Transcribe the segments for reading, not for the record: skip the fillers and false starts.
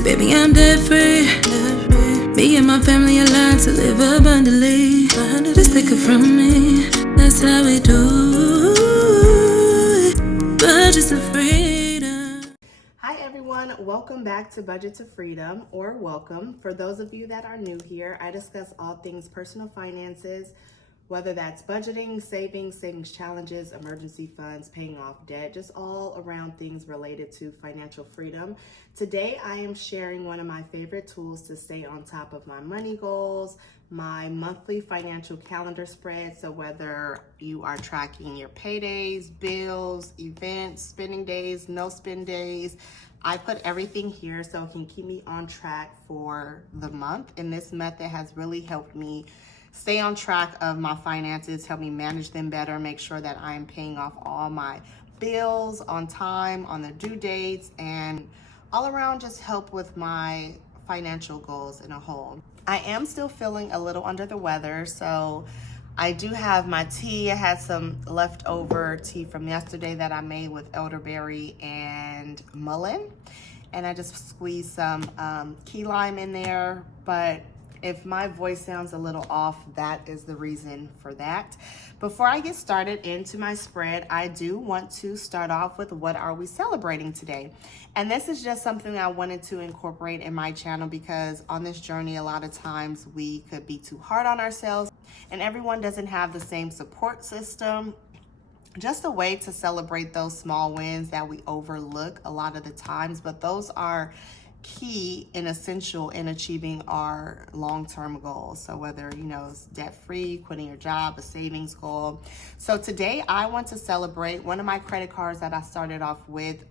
See, baby, I'm debt free. Me and my family aligned to live abundantly. Just take it from me. That's how we do it. Budget to freedom. Hi everyone, welcome back to Budget to Freedom, or welcome. For those of you that are new here, I discuss all things personal finances, whether that's budgeting, savings challenges, emergency funds, paying off debt, just all around things related to financial freedom. Today, I am sharing one of my favorite tools to stay on top of my money goals, my monthly financial calendar spread. So whether you are tracking your paydays, bills, events, spending days, no spend days, I put everything here so it can keep me on track for the month. And this method has really helped me stay on track of my finances, help me manage them better, make sure that I'm paying off all my bills on time, on the due dates, and all around just help with my financial goals in a whole. I am still feeling a little under the weather, so I do have my tea. I had some leftover tea from yesterday that I made with elderberry and mullein, and I just squeezed some key lime in there, but if my voice sounds a little off, that is the reason for that. Before I get started into my spread, I do want to start off with what are we celebrating today? And this is just something I wanted to incorporate in my channel because on this journey, a lot of times we could be too hard on ourselves and everyone doesn't have the same support system. Just a way to celebrate those small wins that we overlook a lot of the times, but those are key and essential in achieving our long-term goals. So whether, it's debt-free, quitting your job, a savings goal. So today I want to celebrate one of my credit cards that I started off with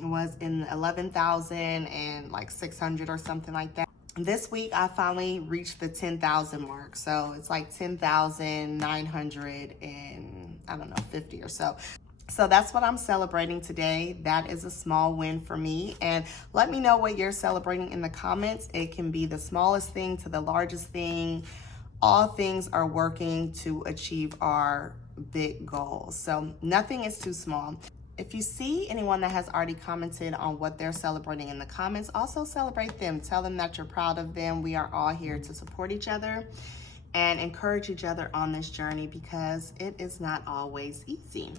was in 11,000 and like 600 or something like that. This week I finally reached the 10,000 mark. So it's like 10,900 and I don't know, 50 or so. So that's what I'm celebrating today. That is a small win for me. And let me know what you're celebrating in the comments. It can be the smallest thing to the largest thing. All things are working to achieve our big goals. So nothing is too small. If you see anyone that has already commented on what they're celebrating in the comments, also celebrate them. Tell them that you're proud of them. We are all here to support each other and encourage each other on this journey because it is not always easy.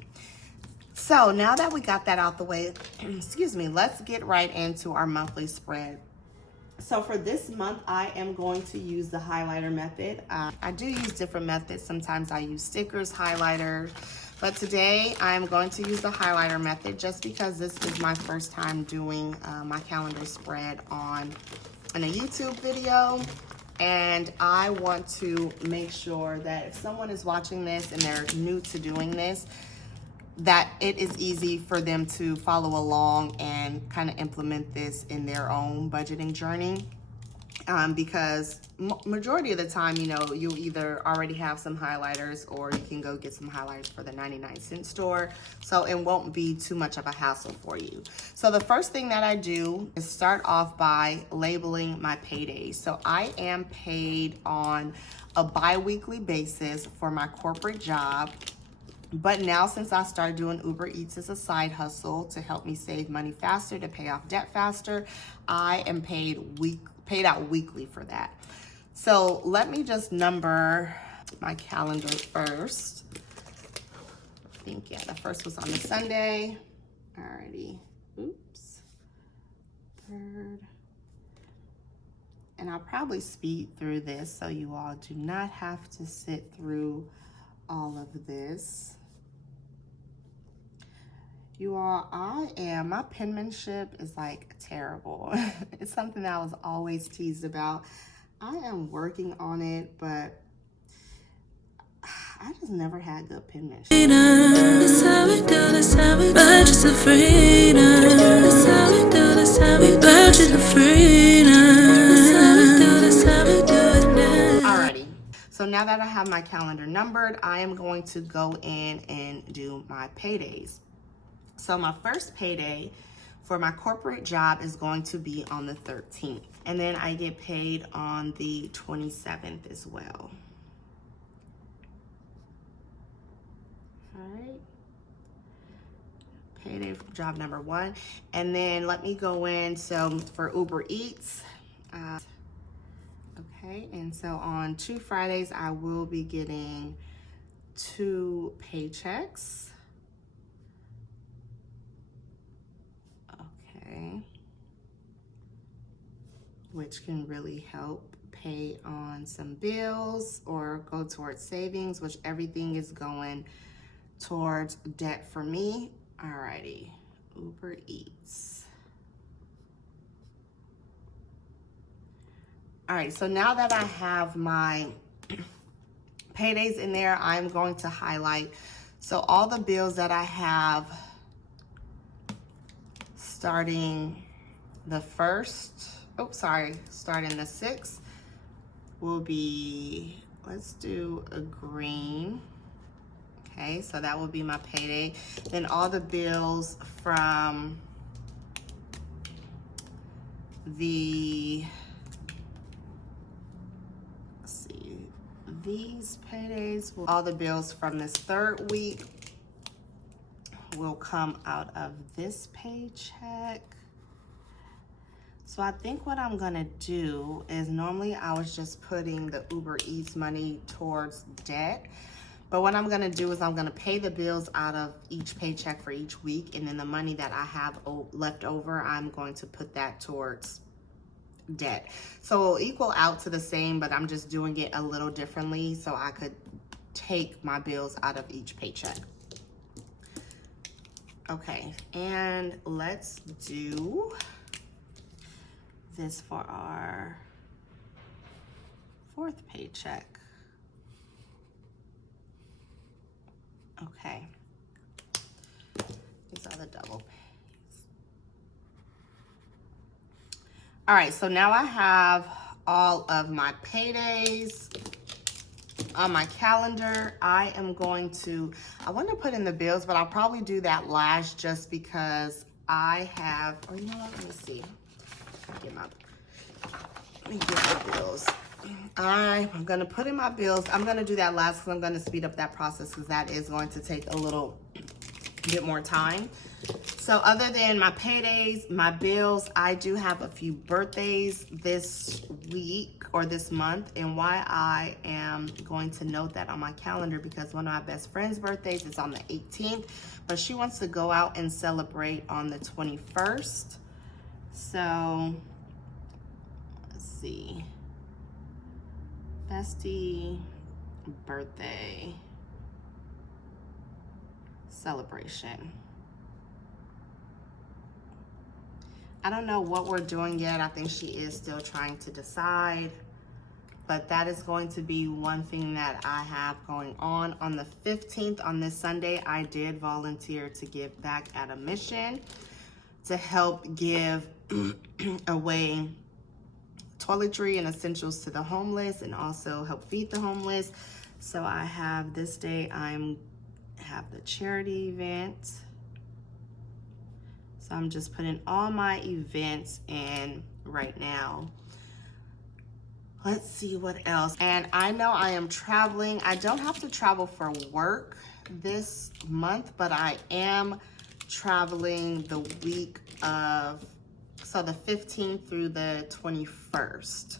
So now that we got that out the way, let's get right into our monthly spread. So for this month, I am going to use the highlighter method. I do use different methods. Sometimes I use stickers, highlighters, but today I'm going to use the highlighter method just because this is my first time doing my calendar spread in a YouTube video. And I want to make sure that if someone is watching this and they're new to doing this, that it is easy for them to follow along and kind of implement this in their own budgeting journey. Because majority of the time, you'll either already have some highlighters or you can go get some highlighters for the 99-cent store. So it won't be too much of a hassle for you. So the first thing that I do is start off by labeling my paydays. So I am paid on a bi-weekly basis for my corporate job. But now since I started doing Uber Eats as a side hustle to help me save money faster, to pay off debt faster, I am paid out weekly for that. So let me just number my calendar first. I think, the first was on a Sunday. Alrighty, oops. Third. And I'll probably speed through this so you all do not have to sit through all of this. You all, my penmanship is like terrible. It's something that I was always teased about. I am working on it, but I just never had good penmanship. That's how we do, that's how we budget to freedom. That's how we do, that's how we budget to freedom. That's how we do, that's how we do it now. Alrighty. So now that I have my calendar numbered, I am going to go in and do my paydays. So my first payday for my corporate job is going to be on the 13th. And then I get paid on the 27th as well. All right. payday from job number 1. And then let me go in, so for Uber Eats, okay, and so on 2 Fridays, I will be getting 2 paychecks. Okay. Which can really help pay on some bills or go towards savings, which everything is going towards debt for me. Alrighty, Uber Eats. All right, so now that I have my paydays in there, I'm going to highlight. So all the bills that I have starting the 1st, starting the 6th will be, let's do a green. Okay, so that will be my payday. Then all the bills from the, let's see, these paydays, all the bills from this 3rd week will come out of this paycheck. So I think what I'm gonna do is, normally I was just putting the Uber Eats money towards debt, but what I'm gonna do is I'm gonna pay the bills out of each paycheck for each week, and then the money that I have left over, I'm going to put that towards debt. So it'll equal out to the same, but I'm just doing it a little differently so I could take my bills out of each paycheck. Okay, and let's do this for our 4th paycheck. Okay, these are the double pays. All right, so now I have all of my paydays on my calendar. I want to put in the bills, but I'll probably do that last just because I have, or you know what, let me see. Let me get my bills. I'm gonna put in my bills. I'm gonna do that last because I'm gonna speed up that process because that is going to take a little bit more time. So other than my paydays, my bills, I do have a few birthdays this week or this month, and why I am going to note that on my calendar because one of my best friend's birthdays is on the 18th, but she wants to go out and celebrate on the 21st. So let's see, bestie birthday celebration. I don't know what we're doing yet. I think she is still trying to decide, but that is going to be one thing that I have going on. On the 15th, on this Sunday, I did volunteer to give back at a mission to help give away toiletry and essentials to the homeless and also help feed the homeless. So I have this day, I have the charity event. So I'm just putting all my events in right now. Let's see what else. And I know I am traveling. I don't have to travel for work this month, but I am traveling the week of, so the 15th through the 21st.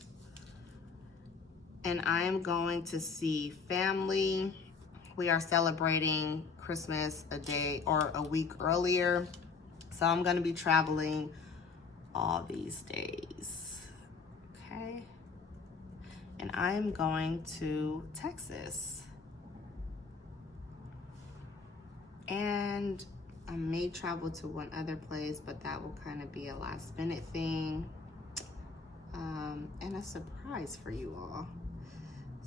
And I am going to see family. We are celebrating Christmas a day or a week earlier. So I'm gonna be traveling all these days, okay? And I'm going to Texas. And I may travel to one other place, but that will kind of be a last minute thing. And a surprise for you all.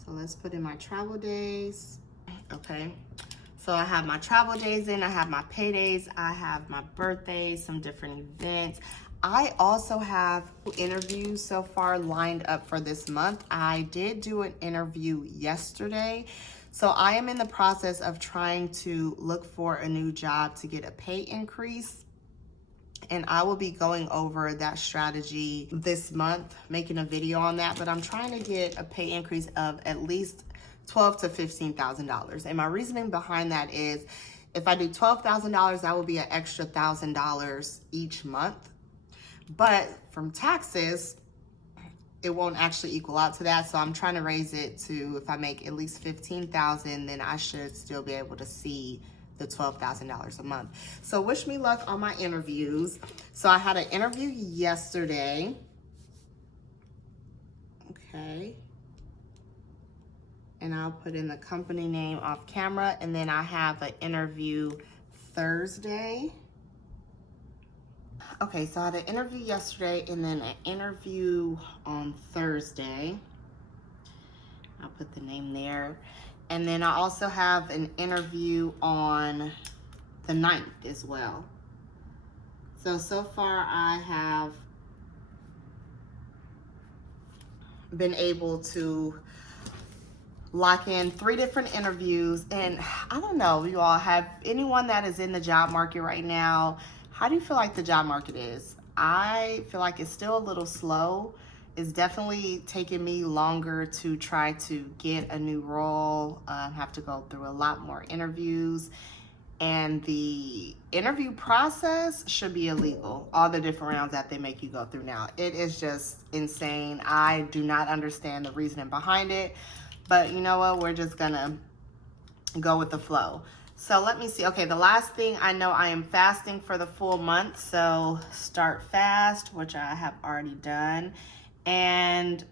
So let's put in my travel days, okay? So I have my travel days in, I have my paydays, I have my birthdays, some different events. I also have interviews so far lined up for this month. I did do an interview yesterday. So I am in the process of trying to look for a new job to get a pay increase. And I will be going over that strategy this month, making a video on that. But I'm trying to get a pay increase of at least $12,000 to $15,000. And my reasoning behind that is If I do $12,000, that will be an extra $1,000 each month. But from taxes, it won't actually equal out to that. So I'm trying to raise it to, if I make at least $15,000, then I should still be able to see the $12,000 a month. So wish me luck on my interviews. So I had an interview yesterday. Okay. And I'll put in the company name off camera. And then I have an interview Thursday. Okay, so I had an interview yesterday and then an interview on Thursday. I'll put the name there. And then I also have an interview on the 9th as well. So far I have been able to lock in 3 different interviews. And I don't know, you all, have anyone that is in the job market right now, how do you feel like the job market is? I feel like it's still a little slow. It's definitely taking me longer to try to get a new role. I have to go through a lot more interviews. And the interview process should be illegal. All the different rounds that they make you go through now. It is just insane. I do not understand the reasoning behind it. But you know what? We're just gonna go with the flow. So let me see. Okay, the last thing I know, I am fasting for the full month. So start fast, which I have already done. And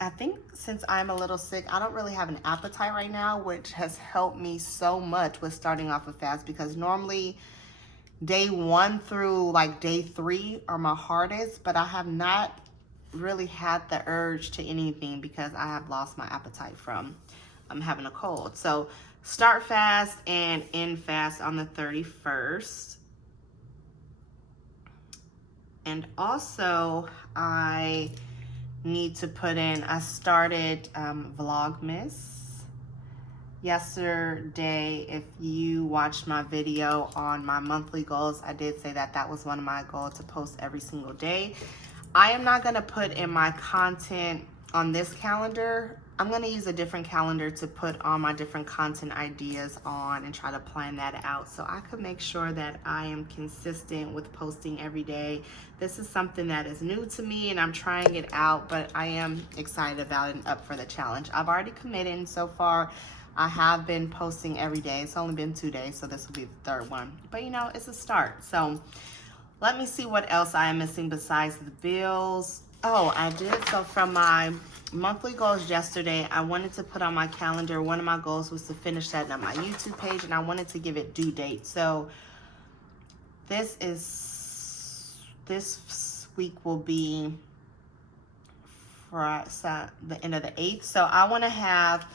I think since I'm a little sick, I don't really have an appetite right now, which has helped me so much with starting off a fast, because normally day 1 through like day 3 are my hardest, but I have not really had the urge to anything because I have lost my appetite from having a cold. So start fast and end fast on the 31st. And also I need to put in, I started Vlogmas yesterday. If you watched my video on my monthly goals, I did say that that was one of my goals, to post every single day. I am not gonna put in my content on this calendar. I'm gonna use a different calendar to put all my different content ideas on and try to plan that out so I could make sure that I am consistent with posting every day. This is something that is new to me and I'm trying it out, but I am excited about it and up for the challenge. I've already committed, and so far I have been posting every day. It's only been 2 days, so this will be the 3rd one. But you know, it's a start. So let me see what else I am missing besides the bills. Oh, I did. So from my monthly goals yesterday, I wanted to put on my calendar, one of my goals was to finish setting up my YouTube page, and I wanted to give it due date. So this week will be for the end of the 8th. So I want to have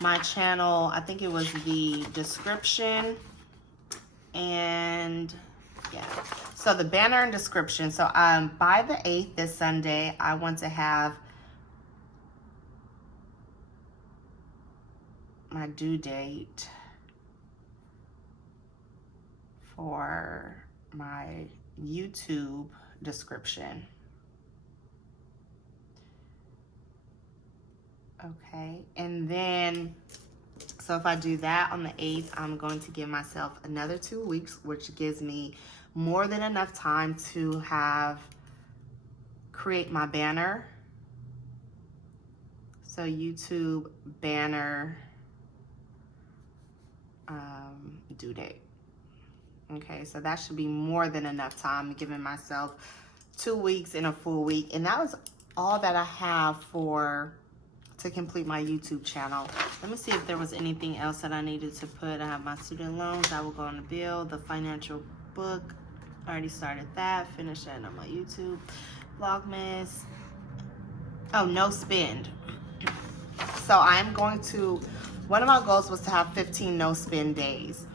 my channel, I think it was the description, and yeah, so the banner and description. So by the 8th, this Sunday, I want to have my due date for my YouTube description. Okay, and then, so if I do that on the 8th, I'm going to give myself another 2 weeks, which gives me more than enough time to create my banner. So YouTube banner due date. Okay, so that should be more than enough time. I'm giving myself 2 weeks in a full week. And that was all that I have to complete my YouTube channel. Let me see if there was anything else that I needed to put. I have my student loans, I will go on the bill, the financial book, I already started that, finished that on my YouTube, Vlogmas. Oh, no spend. So I'm going to, one of my goals was to have 15 no spend days.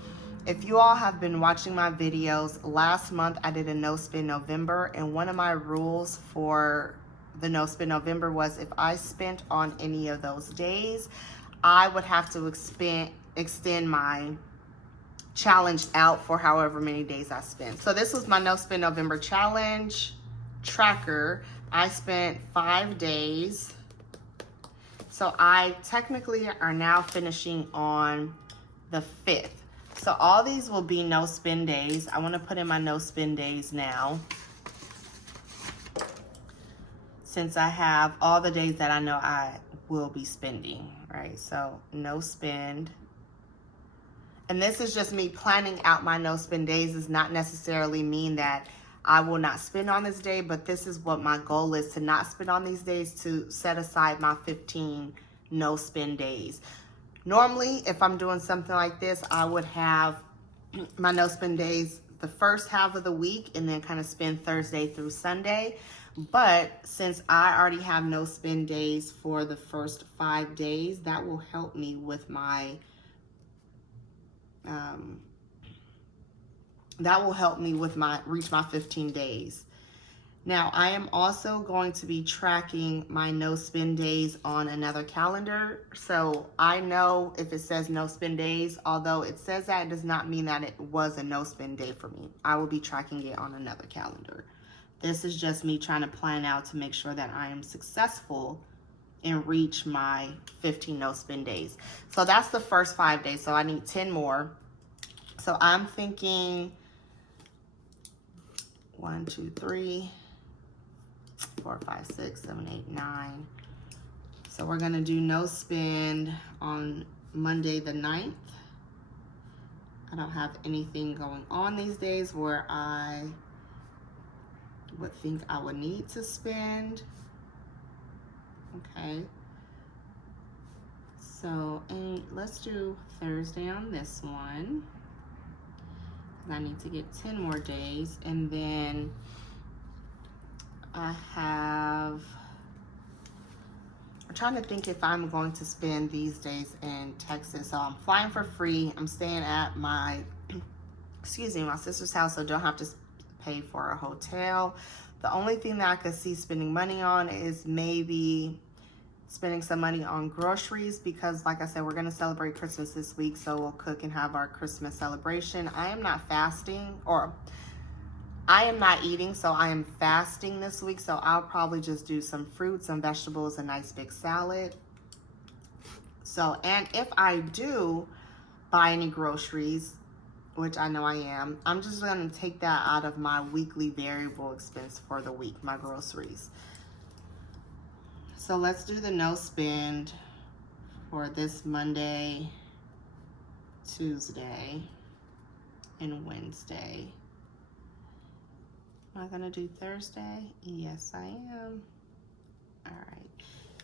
If you all have been watching my videos, last month I did a no spend November, and one of my rules for the no spend November was if I spent on any of those days, I would have to extend my challenge out for however many days I spent. So this was my no spend November challenge tracker. I spent 5 days. So I technically are now finishing on the 5th. So all these will be no spend days. I want to put in my no spend days now, since I have all the days that I know I will be spending, right? So no spend. And this is just me planning out my no spend days. Does not necessarily mean that I will not spend on this day, but this is what my goal is, to not spend on these days, to set aside my 15 no spend days. Normally, if I'm doing something like this, I would have my no spend days the first half of the week and then kind of spend Thursday through Sunday. But since I already have no spend days for the first 5 days, that will help me with my reach my 15 days. Now, I am also going to be tracking my no spend days on another calendar. So I know if it says no spend days, although it says that, it does not mean that it was a no spend day for me. I will be tracking it on another calendar. This is just me trying to plan out to make sure that I am successful and reach my 15 no spend days. So that's the first 5 days. So I need 10 more. So I'm thinking 1, 2, 3, 4, 5, 6, 7, 8, 9. So we're gonna do no spend on Monday the 9th. I don't have anything going on these days where I would think I would need to spend. Okay. So, and let's do Thursday on this one. I need to get 10 more days, and then I'm trying to think if I'm going to spend these days in Texas. So I'm flying for free. I'm staying at my, my sister's house, so don't have to pay for a hotel. The only thing that I could see spending money on is maybe spending some money on groceries, because like I said, we're going to celebrate Christmas this week, so we'll cook and have our Christmas celebration. I am not fasting, or I am not eating, so I am fasting this week, so I'll probably just do some fruits, some vegetables, a nice big salad. So, and if I do buy any groceries, which I know I am, I'm just going to take that out of my weekly variable expense for the week, my groceries. So let's do the no spend for this Monday, Tuesday, and Wednesday. Am I gonna do Thursday? Yes, I am. All right.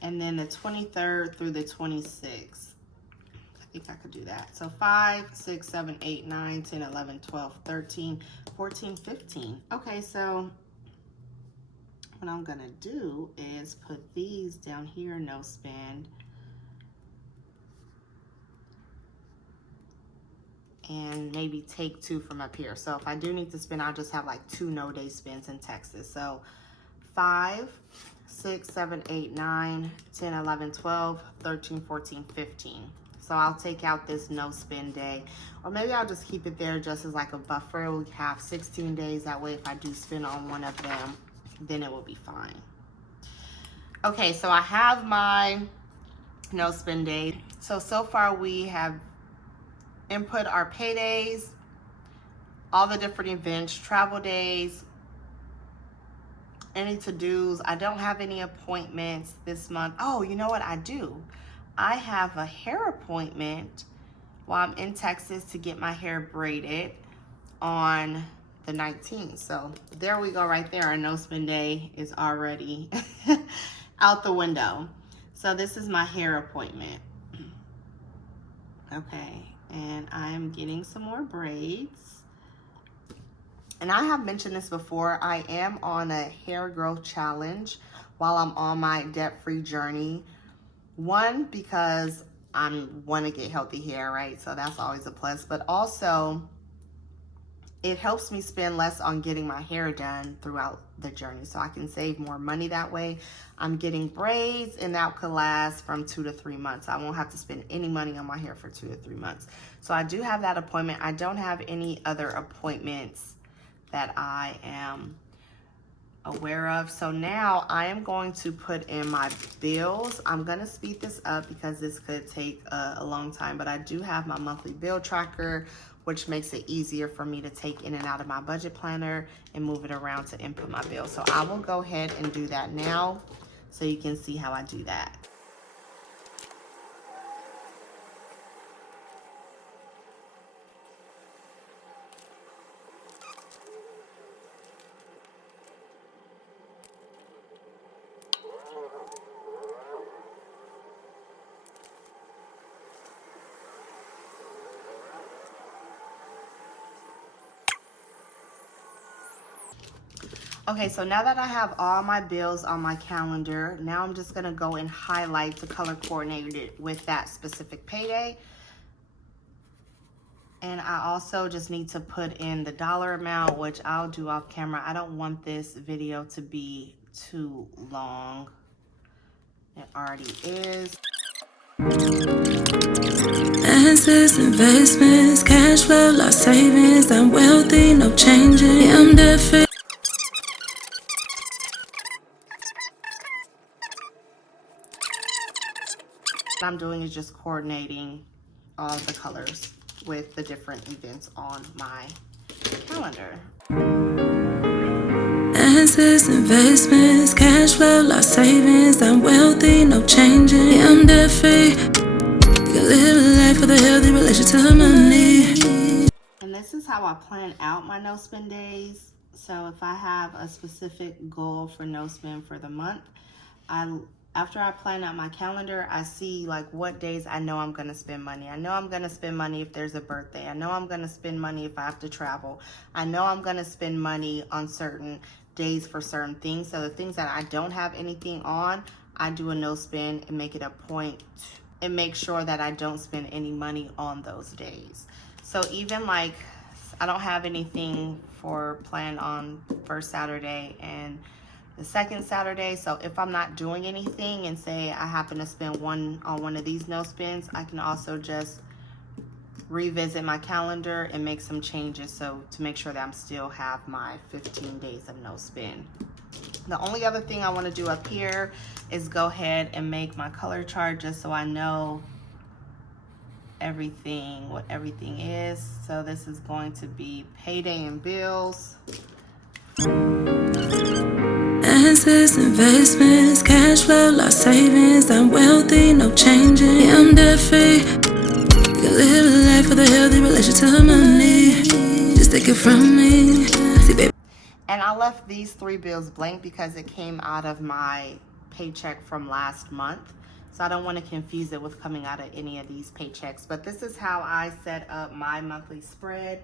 And then the 23rd through the 26th. I think I could do that. So 5, 6, 7, 8, 9, 10, 11, 12, 13, 14, 15. Okay, so what I'm gonna do is put these down here, no spend. And maybe take 2 from up here. So if I do need to spend, I'll just have like 2 no day spends in Texas. So 5, 6, 7, 8, 9, 10, 11, 12, 13, 14, 15. So I'll take out this no spend day, or maybe I'll just keep it there just as like a buffer. We have 16 days. That way, if I do spend on one of them, then it will be fine. Okay, so I have my no spend day. So far we have input our paydays, all the different events, travel days, any to-dos. I don't have any appointments this month. Oh, you know what I do? I have a hair appointment while I'm in Texas to get my hair braided on the 19th. So there we go right there. Our no spend day is already out the window. So this is my hair appointment. Okay, and I'm getting some more braids. And I have mentioned this before, I am on a hair growth challenge while I'm on my debt-free journey. One, because I want to get healthy hair, right? So that's always a plus. But also, it helps me spend less on getting my hair done throughout the journey, so I can save more money that way. I'm getting braids, and that could last from 2 to 3 months. I won't have to spend any money on my hair for 2 to 3 months. So I do have that appointment. I don't have any other appointments that I am aware of. So now I am going to put in my bills. I'm going to speed this up because this could take a long time, but I do have my monthly bill tracker which makes it easier for me to take in and out of my budget planner and move it around to input my bill. So I will go ahead and do that now so you can see how I do that. Okay, so now that I have all my bills on my calendar, now I'm just gonna go and highlight to color coordinate it with that specific payday. And I also just need to put in the dollar amount, which I'll do off camera. I don't want this video to be too long. It already is. Assets, investments, cash flow, lost savings. I'm wealthy, no changing. Yeah, I'm debt-free. What I'm doing is just coordinating all of the colors with the different events on my calendar. Assets, investments, cash flow, lost savings. I'm wealthy, no changing. Yeah, I'm debt-free. You can live a life with a healthy relation to money. And this is how I plan out my no spend days. So if I have a specific goal for no spend for the month, after I plan out my calendar, I see like what days I know I'm gonna spend money. I know I'm gonna spend money if there's a birthday. I know I'm gonna spend money if I have to travel. I know I'm gonna spend money on certain days for certain things. So the things that I don't have anything on, I do a no spend and make it a point and make sure that I don't spend any money on those days. So even like I don't have anything for planned on first Saturday and the second Saturday. So if I'm not doing anything and say I happen to spend one on one of these no spends, I can also just revisit my calendar and make some changes so to make sure that I'm still have my 15 days of no spend. The only other thing I want to do up here is go ahead and make my color chart just so I know everything, what everything is. So this is going to be payday and bills. Assets, investments, cash flow, lost savings. I'm wealthy, no changing. Yeah, I'm debt-free. You can live a life with a healthy relation to money. Just take it from me. See, baby. And I left these 3 bills blank because it came out of my paycheck from last month. So I don't want to confuse it with coming out of any of these paychecks. But this is how I set up my monthly spread.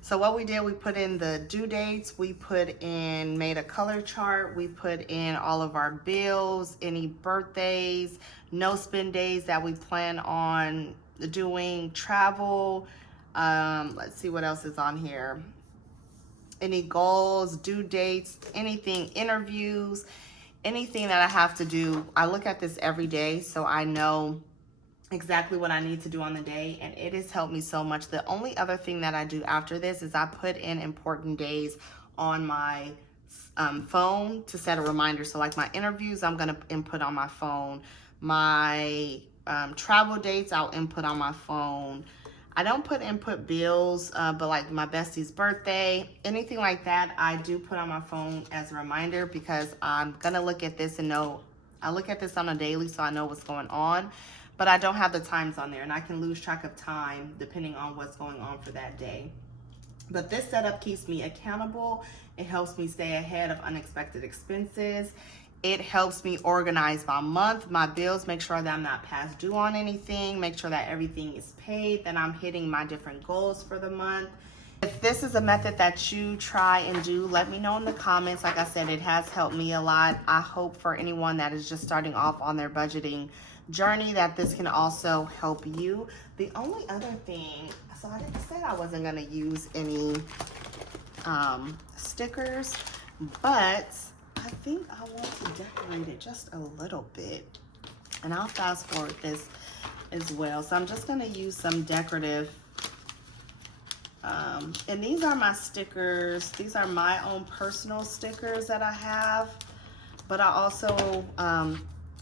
So what we did, we put in the due dates, we made a color chart, we put in all of our bills, any birthdays, no spend days that we plan on doing, travel, let's see what else is on here. Any goals, due dates, anything, interviews, anything that I have to do. I look at this every day so I know exactly what I need to do on the day, and it has helped me so much. The only other thing that I do after this is I put in important days on my phone to set a reminder. So like my interviews, I'm gonna input on my phone. My travel dates, I'll input on my phone. I don't input bills, but like my bestie's birthday, anything like that, I do put on my phone as a reminder because I'm gonna look at this and know, I look at this on a daily so I know what's going on. But I don't have the times on there and I can lose track of time depending on what's going on for that day. But this setup keeps me accountable. It helps me stay ahead of unexpected expenses. It helps me organize my month, my bills, make sure that I'm not past due on anything, make sure that everything is paid, that I'm hitting my different goals for the month. If this is a method that you try and do, let me know in the comments. Like I said, it has helped me a lot. I hope for anyone that is just starting off on their budgeting journey that this can also help you. The only other thing, so I said I wasn't gonna use any stickers, but I think I want to decorate it just a little bit, and I'll fast forward this as well. So I'm just gonna use some decorative, and these are my stickers. These are my own personal stickers that I have, but I also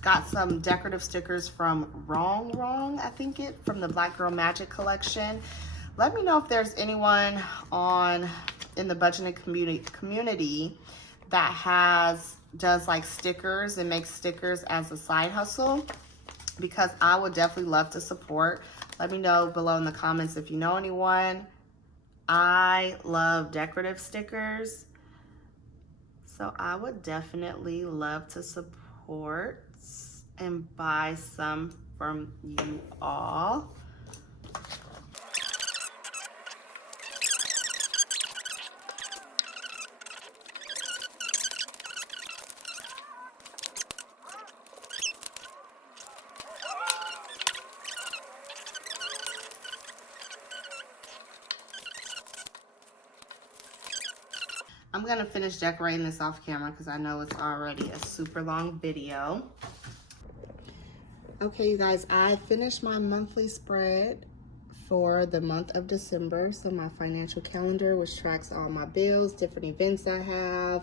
got some decorative stickers from Wrong, I think from the Black Girl Magic collection. Let me know if there's anyone in the budgeting community that does like stickers and makes stickers as a side hustle, because I would definitely love to support. Let me know below in the comments if you know anyone. I love decorative stickers, so I would definitely love to support and buy some from you all. I'm gonna finish decorating this off camera because I know it's already a super long video. Okay, you guys, I finished my monthly spread for the month of December. So my financial calendar, which tracks all my bills, different events I have,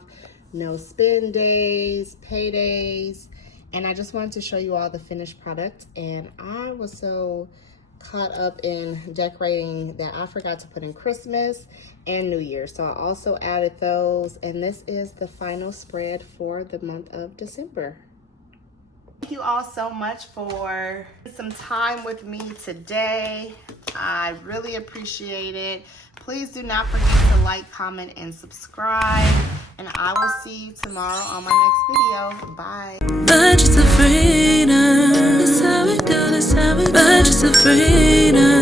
no spend days, paydays, and I just wanted to show you all the finished product. And I was so caught up in decorating that I forgot to put in Christmas and New Year. So I also added those, and this is the final spread for the month of December. Thank you all so much for some time with me today. I really appreciate it. Please do not forget to like, comment, and subscribe. And I will see you tomorrow on my next video. Bye. Budgets of freedom. That's how we do, that's how we do. Budgets of freedom.